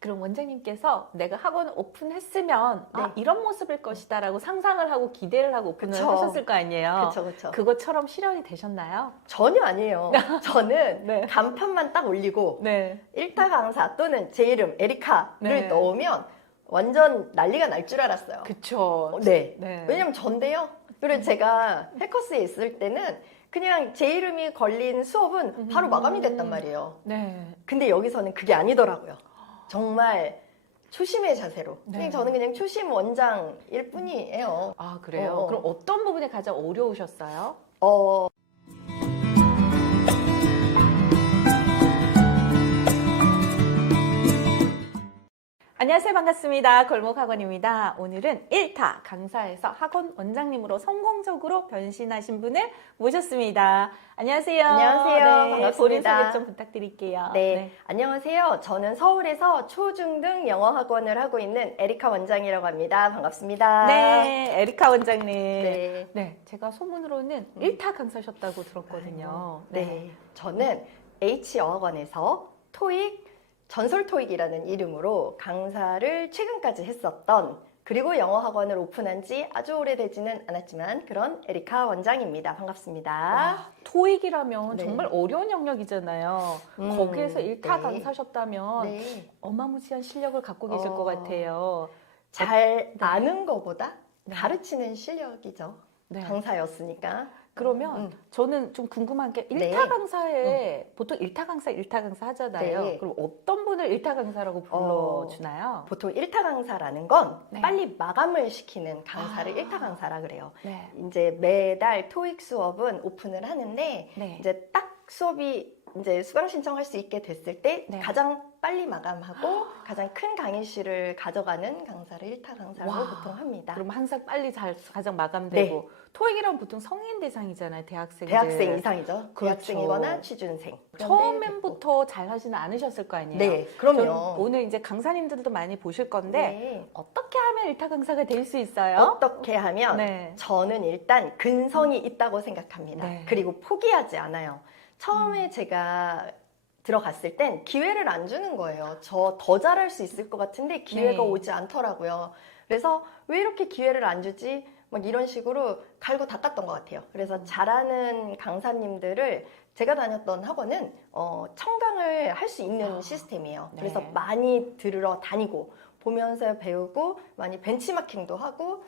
그럼 원장님께서 내가 학원을 오픈했으면 네. 아, 이런 모습일 것이다 라고 상상을 하고 기대를 하고 오픈을 그쵸. 하셨을 거 아니에요. 그쵸. 그것처럼 실현이 되셨나요? 전혀 아니에요. 저는 네. 간판만 딱 올리고 네. 1타 강사 또는 제 이름 에리카를 네. 넣으면 완전 난리가 날 줄 알았어요. 그쵸. 네. 네. 왜냐면 전데요. 그리고 제가 해커스에 있을 때는 그냥 제 이름이 걸린 수업은 바로 마감이 됐단 말이에요. 네. 근데 여기서는 그게 아니더라고요. 정말 초심의 자세로. 네. 저는 그냥 초심 원장일 뿐이에요. 아, 그래요? 그럼 어떤 부분이 가장 어려우셨어요? 안녕하세요. 반갑습니다. 골목학원입니다. 오늘은 1타 강사에서 학원 원장님으로 성공적으로 변신하신 분을 모셨습니다. 안녕하세요. 안녕하세요. 반갑습니다. 본인 소개 좀 부탁드릴게요. 네. 안녕하세요. 저는 서울에서 초중등 영어 학원을 하고 있는 에리카 원장이라고 합니다. 반갑습니다. 네, 에리카 원장님. 네. 네, 제가 소문으로는 1타 강사셨다고 들었거든요. 네. 저는 H여학원에서 토익 전설 토익이라는 이름으로 강사를 최근까지 했었던, 그리고 영어 학원을 오픈한 지 아주 오래되지는 않았지만 그런 에리카 원장입니다. 반갑습니다. 와, 토익이라면 네. 정말 어려운 영역이잖아요. 거기에서 1타 네. 강사셨다면 네. 어마무시한 실력을 갖고 계실 것 같아요. 잘 아는 것보다 네. 가르치는 실력이죠. 네. 강사였으니까. 그러면 저는 좀 궁금한 게 1타 네. 강사에 보통 1타 강사 하잖아요. 네. 그럼 어떤 분을 1타 강사라고 불러주나요? 보통 1타 강사라는 건 네. 빨리 마감을 시키는 강사를 1타 강사라 그래요. 네. 이제 매달 토익 수업은 오픈을 하는데 네. 이제 딱 수업이 이제 수강 신청할 수 있게 됐을 때 네. 가장 빨리 마감하고 가장 큰 강의실을 가져가는 강사를 1타 강사라고 와. 보통 합니다. 그럼 항상 빨리 가장 마감되고 네. 토익이란 보통 성인 대상이잖아요. 대학생들. 대학생 이상이죠. 그렇죠. 대학생이거나 취준생. 처음엔부터 잘 하지는 않으셨을 거 아니에요? 네, 저는 그럼요. 오늘 이제 강사님들도 많이 보실 건데 네. 어떻게 하면 1타 강사가 될 수 있어요? 어떻게 하면 네. 저는 일단 근성이 있다고 생각합니다. 네. 그리고 포기하지 않아요. 처음에 제가 들어갔을 땐 기회를 안 주는 거예요. 저 더 잘할 수 있을 것 같은데 기회가 네. 오지 않더라고요. 그래서 왜 이렇게 기회를 안 주지? 막 이런 식으로 갈고 닦았던 것 같아요. 그래서 잘하는 강사님들을 제가 다녔던 학원은 청강을 할 수 있는 시스템이에요. 네. 그래서 많이 들으러 다니고 보면서 배우고 많이 벤치마킹도 하고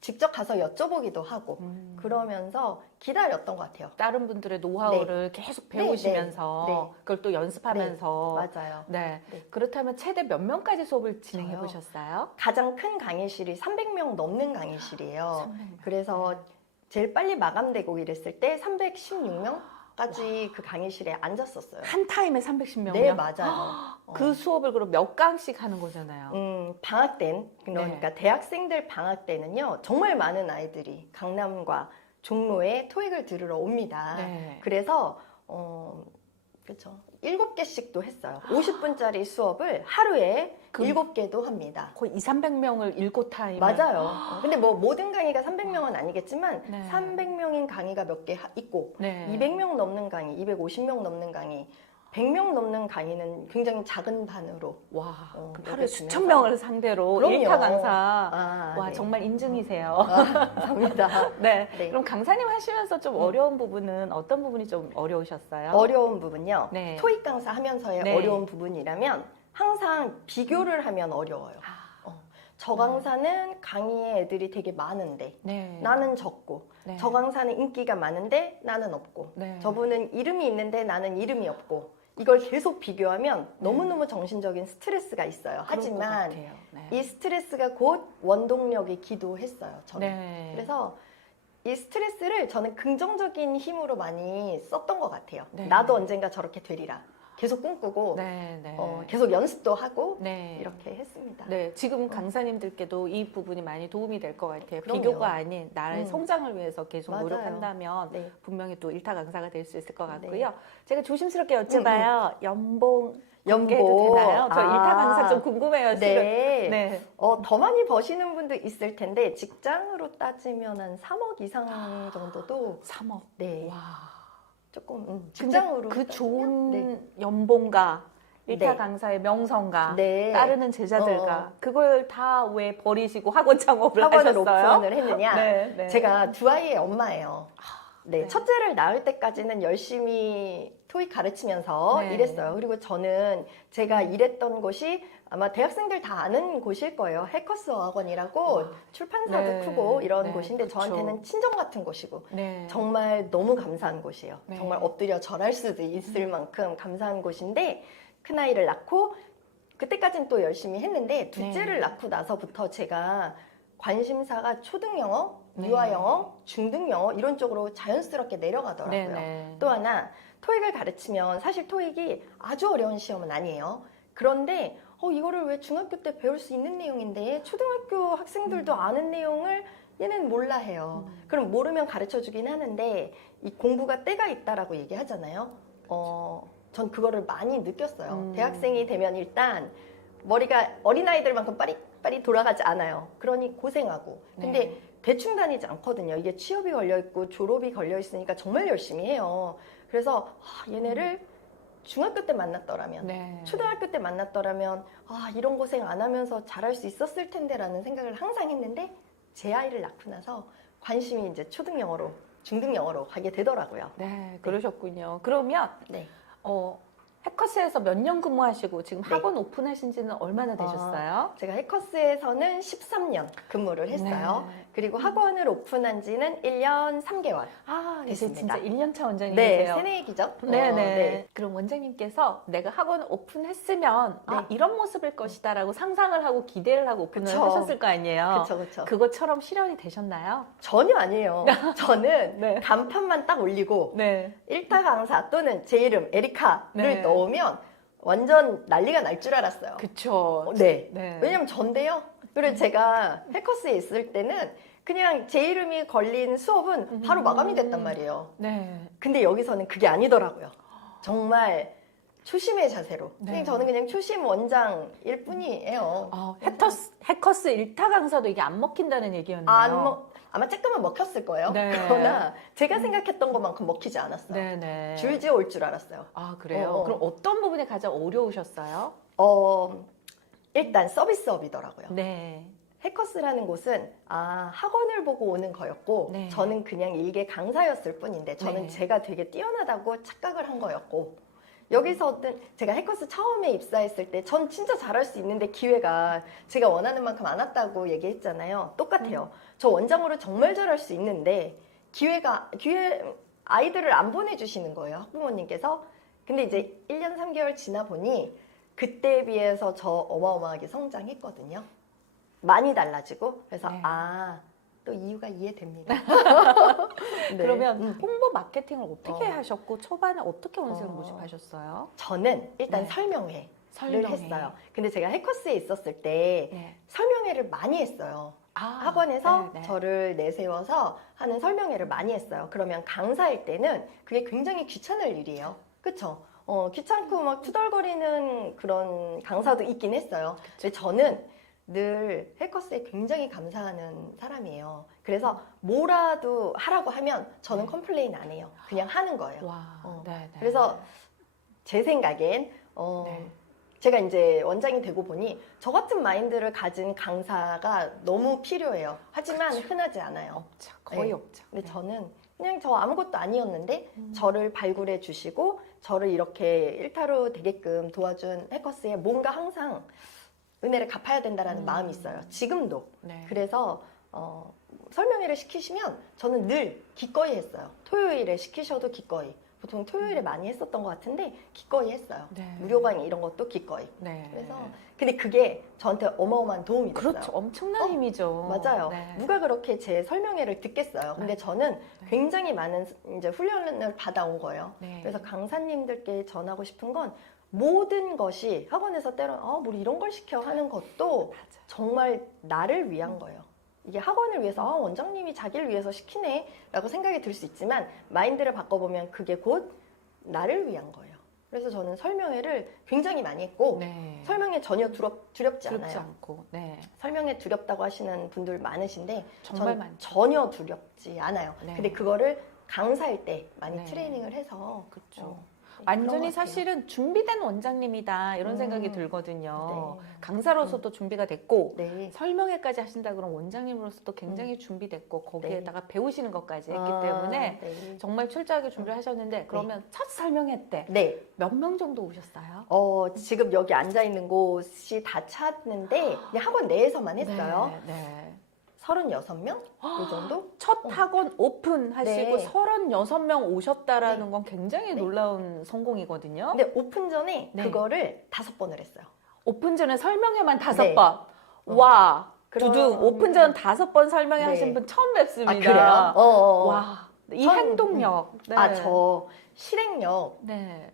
직접 가서 여쭤보기도 하고 그러면서 기다렸던 것 같아요. 다른 분들의 노하우를 계속 배우시면서 네. 그걸 또 연습하면서 맞아요. 네. 네. 그렇다면 최대 몇 명까지 수업을 진행해 저요? 보셨어요? 가장 큰 강의실이 300명 넘는 강의실이에요. 300명. 그래서 제일 빨리 마감되고 이랬을 때 316명까지 그 강의실에 앉았었어요. 한 타임에 310명이요? 네, 맞아요. 그 수업을 그럼 몇 강씩 하는 거잖아요. 방학 땐, 그러니까 네. 대학생들 방학 때는요, 정말 많은 아이들이 강남과 종로에 토익을 들으러 옵니다. 네. 그래서, 그렇죠. 7개씩도 했어요. 50분짜리 수업을 하루에 7개도 합니다. 거의 200~300명을 7타임. 맞아요. 근데 뭐 모든 강의가 300명은 아니겠지만 네. 300명인 강의가 몇 개 있고 네. 200명 넘는 강의, 250명 넘는 강의, 100명 넘는 강의는 굉장히 작은 반으로 와, 그럼 이렇게 하루에 지내서. 수천 명을 상대로 그럼요. 1타 강사. 와, 네. 정말 인증이세요. 감사합니다. 네. 네. 그럼 강사님 하시면서 좀 어려운 부분은 어떤 부분이 좀 어려우셨어요? 어려운 부분요. 네. 토익 강사 하면서의 네. 어려운 부분이라면 항상 비교를 하면 어려워요. 저 강사는 강의에 애들이 되게 많은데 네. 나는 적고 네. 저 강사는 인기가 많은데 나는 없고 네. 저분은 이름이 있는데 나는 이름이 없고 이걸 계속 비교하면 너무너무 정신적인 스트레스가 있어요. 그럴 것 하지만 같아요. 네. 이 스트레스가 곧 원동력이기도 했어요. 저는. 네. 그래서 이 스트레스를 저는 긍정적인 힘으로 많이 썼던 것 같아요. 네. 나도 언젠가 저렇게 되리라. 계속 꿈꾸고 네, 네. 계속 연습도 하고 네. 이렇게 했습니다. 네, 지금 강사님들께도 이 부분이 많이 도움이 될 것 같아요. 그럼요. 비교가 아닌 나의 음. 성장을 위해서 계속 맞아요. 노력한다면 네. 분명히 또 1타 강사가 될 수 있을 것 네. 같고요. 제가 조심스럽게 여쭤봐요. 연봉 공개해도 연봉. 되나요? 저 1타 아. 강사 좀 궁금해요. 실은. 네. 네. 더 많이 버시는 분도 있을 텐데 직장으로 따지면 한 3억 이상 정도도 3억. 네. 와. 조금 근데 직장으로 그 따지면? 좋은 네. 연봉과 일타 네. 강사의 명성과 네. 따르는 제자들과 그걸 다 왜 버리시고 학원 창업을 학원을 하셨어요? 오픈을 했느냐? 네, 네. 제가 두 아이의 엄마예요. 네, 네. 첫째를 낳을 때까지는 열심히 토익 가르치면서 네. 일했어요. 그리고 저는 제가 일했던 곳이 아마 대학생들 다 아는 곳일 거예요. 해커스 어학원이라고 와. 출판사도 네. 크고 이런 네, 곳인데 그쵸. 저한테는 친정 같은 곳이고 네. 정말 너무 감사한 곳이에요. 네. 정말 엎드려 절할 수도 있을 만큼 감사한 곳인데 큰아이를 낳고 그때까지는 또 열심히 했는데 둘째를 네. 낳고 나서부터 제가 관심사가 초등 영어, 네. 유아 영어, 중등 영어 이런 쪽으로 자연스럽게 내려가더라고요. 네, 네. 또 하나 토익을 가르치면 사실 토익이 아주 어려운 시험은 아니에요. 그런데 이거를 왜 중학교 때 배울 수 있는 내용인데 초등학교 학생들도 아는 내용을 얘는 몰라 해요. 그럼 모르면 가르쳐 주긴 하는데 이 공부가 때가 있다라고 얘기하잖아요. 전 그거를 많이 느꼈어요. 대학생이 되면 일단 머리가 어린아이들만큼 빠리빠리 돌아가지 않아요. 그러니 고생하고. 근데 네. 대충 다니지 않거든요. 이게 취업이 걸려있고 졸업이 걸려있으니까 정말 열심히 해요. 그래서 얘네를 중학교 때 만났더라면 네. 초등학교 때 만났더라면 이런 고생 안 하면서 잘할 수 있었을 텐데 라는 생각을 항상 했는데 제 아이를 낳고 나서 관심이 이제 초등 영어로 중등 영어로 가게 되더라고요. 네, 그러셨군요. 그러면 네. 해커스에서 몇 년 근무하시고 지금 네. 학원 오픈하신 지는 얼마나 되셨어요? 제가 해커스에서는 13년 근무를 했어요. 네. 그리고 학원을 오픈한 지는 1년 3개월. 아, 이제 됐습니다. 진짜 1년차 원장님이세요. 네, 새내기죠. 네네. 네. 그럼 원장님께서 내가 학원을 오픈했으면 네. 이런 모습일 것이다라고 상상을 하고 기대를 하고 오픈을 그쵸. 하셨을 거 아니에요. 그쵸, 그쵸. 그것처럼 실현이 되셨나요? 전혀 아니에요. 저는 네. 간판만 딱 올리고 네. 1타 강사 또는 제 이름 에리카를 네. 넣으면 완전 난리가 날 줄 알았어요. 그쵸. 네. 네. 왜냐면 전데요. 그리고 제가 해커스에 있을 때는 그냥 제 이름이 걸린 수업은 바로 마감이 됐단 말이에요. 네. 근데 여기서는 그게 아니더라고요. 정말 초심의 자세로. 네. 그냥 저는 그냥 초심 원장일 뿐이에요. 해커스 1타 강사도 이게 안 먹힌다는 얘기였네요. 아마 조금은 먹혔을 거예요. 네. 그러나 제가 생각했던 것만큼 먹히지 않았어요. 네네. 줄지어 올 줄 알았어요. 아, 그래요? 그럼 어떤 부분이 가장 어려우셨어요? 일단 서비스업이더라고요. 네. 해커스라는 곳은 학원을 보고 오는 거였고 네. 저는 그냥 일개 강사였을 뿐인데 저는 네. 제가 되게 뛰어나다고 착각을 한 거였고 여기서는 제가 해커스 처음에 입사했을 때 전 진짜 잘할 수 있는데 기회가 제가 원하는 만큼 안 왔다고 얘기했잖아요. 똑같아요. 저 원장으로 정말 잘할 수 있는데 기회 아이들을 안 보내주시는 거예요. 학부모님께서. 근데 이제 1년 3개월 지나 보니 그때에 비해서 저 어마어마하게 성장했거든요. 많이 달라지고 그래서 네. 또 이유가 이해됩니다. 네. 그러면 홍보 마케팅을 어떻게 어. 하셨고 초반에 어떻게 원생을 모집하셨어요? 저는 일단 네. 설명회를 설명회. 했어요. 근데 제가 해커스에 있었을 때 네. 설명회를 많이 했어요. 학원에서 네, 네. 저를 내세워서 하는 설명회를 많이 했어요. 그러면 강사일 때는 그게 굉장히 귀찮을 일이에요. 그쵸? 귀찮고 막 투덜거리는 그런 강사도 있긴 했어요. 근데 저는 늘 해커스에 굉장히 감사하는 사람이에요. 그래서 뭐라도 하라고 하면 저는 컴플레인 안 해요. 그냥 하는 거예요. 와, 네, 네. 그래서 제 생각엔 네. 제가 이제 원장이 되고 보니 저 같은 마인드를 가진 강사가 너무 필요해요. 하지만 흔하지 않아요. 없죠. 거의 네. 없죠. 근데 네. 저는 그냥 저 아무것도 아니었는데 저를 발굴해 주시고 저를 이렇게 일타로 되게끔 도와준 해커스에 뭔가 항상 은혜를 갚아야 된다라는 마음이 있어요. 지금도. 네. 그래서 설명회를 시키시면 저는 늘 기꺼이 했어요. 토요일에 시키셔도 기꺼이. 보통 토요일에 많이 했었던 것 같은데 기꺼이 했어요. 네. 무료 강의 이런 것도 기꺼이. 네. 그래서 근데 그게 저한테 어마어마한 도움이 됐어요. 그렇죠. 엄청난 힘이죠. 맞아요. 네. 누가 그렇게 제 설명회를 듣겠어요. 근데 저는 굉장히 많은 이제 훈련을 받아온 거예요. 네. 그래서 강사님들께 전하고 싶은 건 모든 것이 학원에서 때론 뭐 이런 걸 시켜 하는 것도 맞아. 정말 나를 위한 거예요. 이게 학원을 위해서 원장님이 자기를 위해서 시키네 라고 생각이 들 수 있지만 마인드를 바꿔보면 그게 곧 나를 위한 거예요. 그래서 저는 설명회를 굉장히 많이 했고 네. 설명회 전혀 두렵지 두렵지 않아요. 않고. 네. 설명회 두렵다고 하시는 분들 많으신데 정말 저는 많죠. 전혀 두렵지 않아요. 네. 근데 그거를 강사일 때 많이 네. 트레이닝을 해서 그렇죠. 완전히 그런 것 같아요. 사실은 준비된 원장님이다 이런 생각이 음. 들거든요. 네. 강사로서도 준비가 됐고 네. 설명회까지 하신다 그러면 원장님으로서도 굉장히 준비됐고 거기에다가 네. 배우시는 것까지 했기 아, 때문에 네. 정말 철저하게 준비를 하셨는데 그러면 첫 설명회 때 몇 네. 명 정도 오셨어요? 지금 여기 앉아 있는 곳이 다 찼는데 그냥 학원 내에서만 했어요. 네. 36명? 이 정도? 첫 학원 오픈하시고 네. 36명 오셨다라는 네. 건 굉장히 네. 놀라운 성공이거든요. 근데 오픈 전에 네. 그거를 5번을 했어요. 오픈 전에 설명회만 5번. 네. 와, 그럼- 두둥. 오픈 전 5번 설명회 네. 하신 분 처음 뵙습니다. 아, 그래요? 와, 이 처음- 행동력. 네. 저 실행력 네.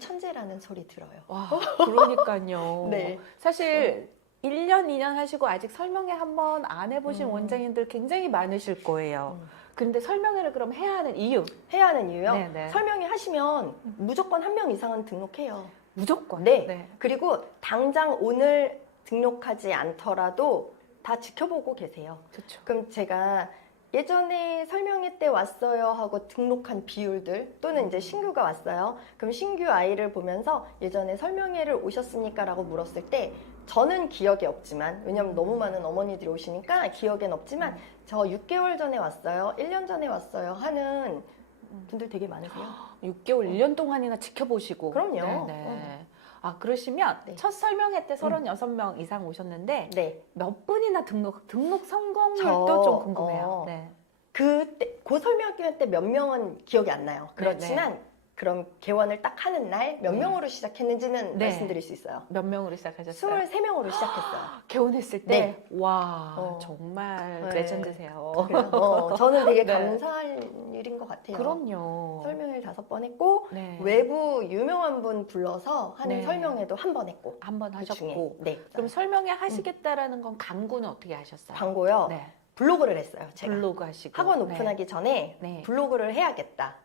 천재라는 소리 들어요. 와, 그러니까요. 네. 사실 1년, 2년 하시고 아직 설명회 한 번 안 해보신 원장님들 굉장히 많으실 거예요. 근데 설명회를 그럼 해야 하는 이유? 해야 하는 이유요? 네. 설명회 하시면 무조건 한 명 이상은 등록해요. 무조건. 네. 그리고 당장 오늘 등록하지 않더라도 다 지켜보고 계세요. 그렇죠. 그럼 제가 예전에 설명회 때 왔어요 하고 등록한 비율들 또는 이제 신규가 왔어요. 그럼 신규 아이를 보면서 예전에 설명회를 오셨습니까? 라고 물었을 때 저는 기억에 없지만 왜냐면 너무 많은 어머니들이 오시니까 기억엔 없지만 저 6개월 전에 왔어요. 1년 전에 왔어요 하는 분들 되게 많으세요. 6개월, 1년 동안이나 지켜보시고. 그럼요. 네. 아, 그러시면 네. 첫 설명회 때 36명 이상 오셨는데 네. 몇 분이나 등록 성공률도 저, 좀 궁금해요. 네. 그때 그 설명회 때 몇 명은 기억이 안 나요. 그렇지만 그럼 개원을 딱 하는 날 몇 네. 명으로 시작했는지는 네. 말씀드릴 수 있어요. 몇 명으로 시작하셨어요? 23명으로 시작했어요. 개원했을 때? 네. 와, 정말 네. 레전드세요. 저는 되게 네. 감사할 일인 것 같아요. 그럼요. 설명회를 5번 했고 네. 외부 유명한 분 불러서 하는 네. 설명회도 한 번 했고 한 번 그 중에. 하셨고. 네. 그럼 설명회 하시겠다라는 건 광고는 어떻게 하셨어요? 광고요. 네. 블로그를 했어요. 제가 블로그 하시고. 학원 네. 오픈하기 전에 네. 블로그를 해야겠다.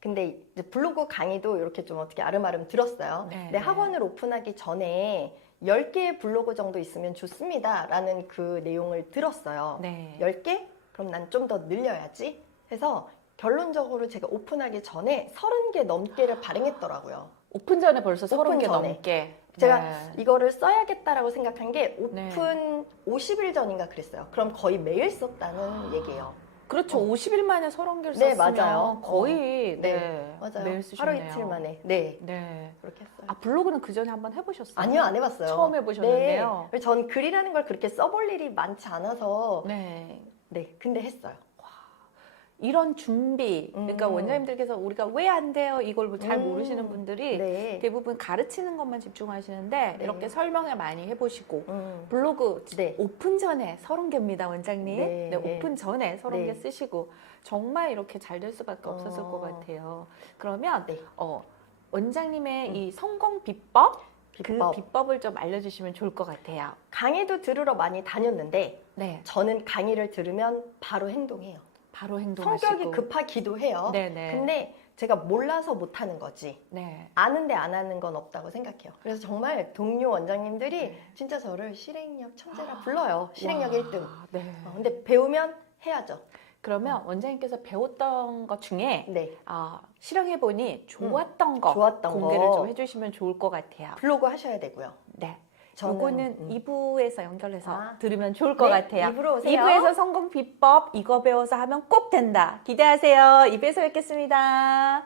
근데 이제 블로그 강의도 이렇게 좀 어떻게 아름아름 들었어요. 네, 근데 네. 학원을 오픈하기 전에 10개의 블로그 정도 있으면 좋습니다. 라는 그 내용을 들었어요. 네. 10개? 그럼 난 좀 더 늘려야지. 해서 결론적으로 제가 오픈하기 전에 30개 넘게를 발행했더라고요. 오픈 전에 벌써 오픈 30개 전에. 넘게. 제가 네. 이거를 써야겠다라고 생각한 게 오픈 네. 50일 전인가 그랬어요. 그럼 거의 매일 썼다는 얘기예요. 그렇죠. 50일 만에 30개를 네, 썼으면 맞아요. 거의 네, 맞아요. 매일 하루 쓰셨네요. 이틀 만에. 네. 네. 그렇게 했어요. 아, 블로그는 그 전에 한번 해보셨어요? 아니요, 안 해봤어요. 처음 해보셨는데요. 네. 전 글이라는 걸 그렇게 써볼 일이 많지 않아서. 네. 네, 근데 했어요. 이런 준비, 그러니까 음. 원장님들께서 우리가 왜 안 돼요? 이걸 잘 모르시는 분들이 네. 대부분 가르치는 것만 집중하시는데 네. 이렇게 설명회 많이 해보시고 음. 블로그 네. 오픈 전에 30개입니다, 원장님. 네. 네, 오픈 전에 30개 네. 쓰시고 정말 이렇게 잘 될 수밖에 없었을 것 같아요. 그러면 네. 원장님의 이 성공 비법, 비법. 그 비법을 좀 알려주시면 좋을 것 같아요. 강의도 들으러 많이 다녔는데 네, 저는 강의를 들으면 바로 행동해요. 바로 행동하시고. 성격이 급하기도 해요. 네네. 근데 제가 몰라서 못하는 거지. 네. 아는데 안 하는 건 없다고 생각해요. 그래서 정말 동료 원장님들이 네. 진짜 저를 실행력 천재라 불러요. 실행력 1등. 네. 근데 배우면 해야죠. 그러면 원장님께서 배웠던 것 중에 네. 실행해보니 좋았던 거 좋았던 공개를 거. 좀 해주시면 좋을 것 같아요. 블로그 하셔야 되고요. 네. 저는, 요거는 2부에서 연결해서 아. 들으면 좋을 것 네, 같아요. 2부로 오세요. 2부에서 성공 비법 이거 배워서 하면 꼭 된다. 기대하세요. 2부에서 뵙겠습니다.